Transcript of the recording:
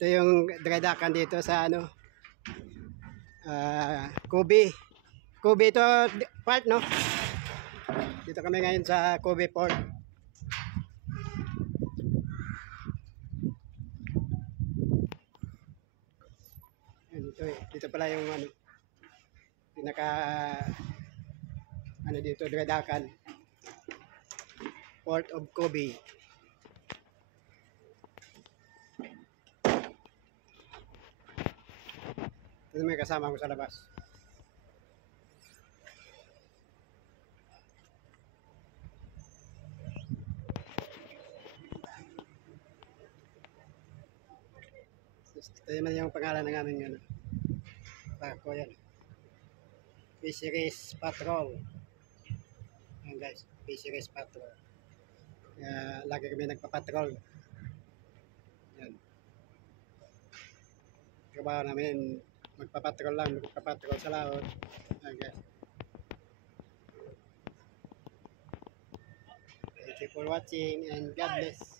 Ito yung dradakan dito sa ano, Kobe. Kobe ito part, no? Dito kami ngayon sa Kobe Port. Dito pala yung ano, pinaka ano dito, dradakan. Port of Kobe. Ito may kasama ko sa labas. Ito naman yung pangalan ng aming ano, barko yan. Fisheries Patrol. Ayan guys, Fisheries Patrol. Kaya lagi kami nagpapatrol. Yan. Trabaho namin, magpapatrol lang, magpapatrol sa laot. Ayan guys. Thank you for watching and God bless.